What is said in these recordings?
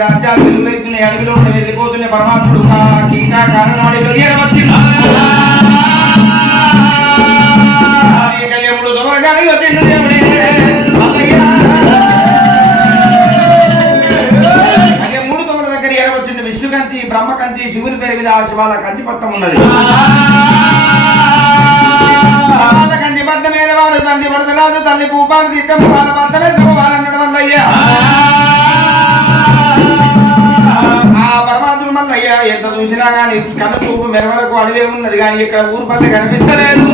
రాజ్యాలు వెలువైతున్నాయి అడుగులో ఉండి వెళ్ళిపోతున్నాయి పరమాత్ముడు కా- కీటా కారణాడిలో ఏడవచ్చింది వచ్చింది దేవుడే. కంచి బ్రహ్మ కంచి శివుని పేరు మీద ఆ శివాల కంచి పట్టం ఉన్నది. కంచి పట్ట మీద వాడు తండ్రి పడతలాదు తల్లి భూపాలు తిట్టము వాళ్ళ పట్ట వాళ్ళ నడవల్లయ్యా ఎంత చూసినా కానీ కన్న చూపు మెరవరకు అడివే ఉన్నది కానీ ఇక్కడ ఊరు పల్లె కనిపిస్తలేదు.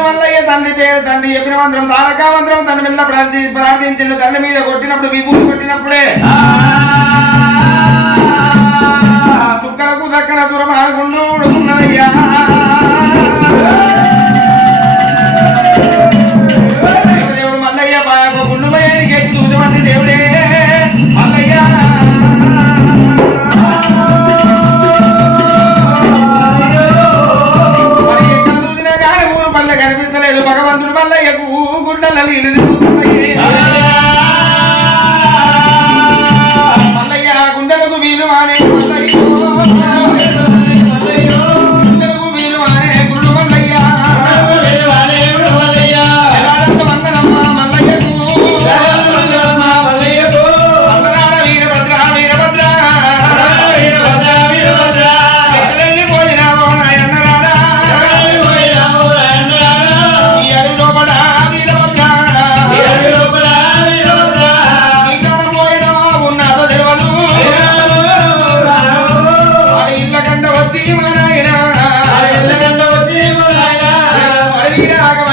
మల్లయ్య తండ్రి పేరు తండ్రి చెప్పిన మంత్రం తారకా మంత్రం తన మీద ప్రార్థి ప్రార్థించిండు తల్లి మీద కొట్టినప్పుడు విభూతి కొట్టినప్పుడే చుక్కలకు దక్కన దూరం ఆడుకుంటూ దేవుడు మల్లయ్య బాయకు గుండు భయానికి చూడమంది దేవుడే. తిరుగుతున్నాయి. మల్లయ్య గుండెలకు వీలు అనే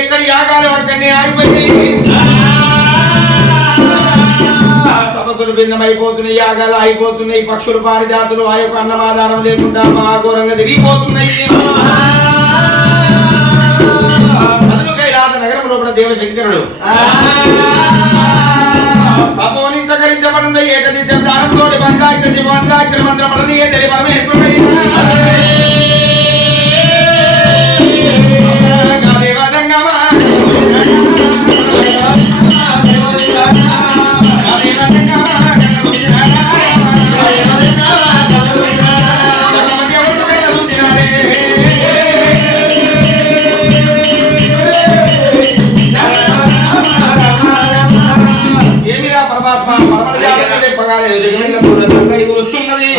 ఎక్కడి యాగాలు అక్కడనే ఆగిపోయింది తపతులు భిన్నమైపోతున్నాయి యాగాలు అయిపోతున్నాయి పక్షులు పారిజాతులు ఆ యొక్క అన్నమాధారం లేకుండా మహాఘోరంగా తిరిగిపోతున్నాయి కదులు కైలాస నగరంలో కూడా దేవశంకరుడు వందే ఏకదిత్య ప్రారంభోడి పంచాక్షర పంచాక్షర మంత్ర పరణీయ తెలియ పరమే పరమాత్మ పరమజాతి పగాలి జగన్ పూర్వ సున్నది